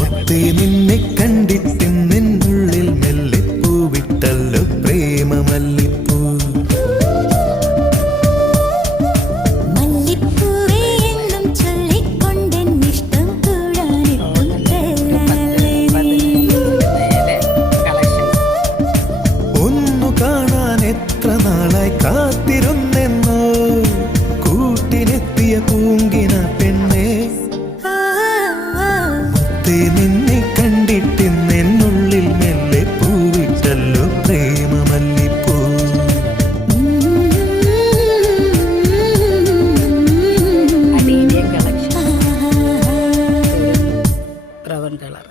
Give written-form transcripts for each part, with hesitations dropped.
മുത്തേ നിന്നെ കണ്ടിട്ട് നിന്നുള്ളിൽ മെല്ലെ പൂവിട്ടല്ലോ പ്രേമമല്ലിപ്പൂ. ഒന്നു കാണാൻ എത്ര നാളായി കാത്തിരുന്നെന്നോ കൂട്ടിനെത്തിയ പൂങ്കിന പെണ്ണേ. മുത്തേ നിന്നെ കണ്ടിട്ട് നിന്നുള്ളിൽ മെല്ലെ പൂവിട്ടല്ലോ പ്രേമമല്ലിപ്പൂ. ബ്രൗൺ കളർ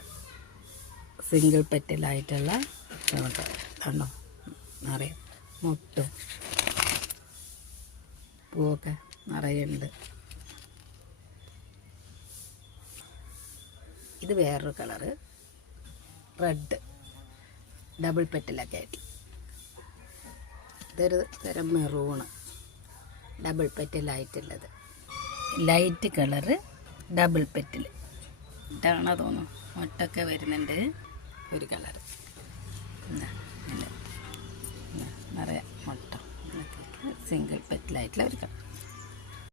സിംഗിൾ പെറ്റലായിട്ടുള്ള ബ്രൗൺ കളർ കണ്ടോ, നിറയെ മുട്ടും പൂവൊക്കെ നിറയുണ്ട്. ഇത് വേറൊരു കളറ് റെഡ് ഡബിൾ പെറ്റലൊക്കെ ആയിട്ട്. ഇതൊരു തരം മെറൂണ് ഡബിൾ പെറ്റലായിട്ടുള്ളത്. ലൈറ്റ് കളറ് ഡബിൾ പെറ്റൽ ഇട്ടാണോ തോന്നുന്നു, മുട്ടൊക്കെ വരുന്നുണ്ട്. ഒരു കളറ് നിറയെ മുട്ട സിംഗിൾ പെറ്റലായിട്ടുള്ള ഒരു കളർ.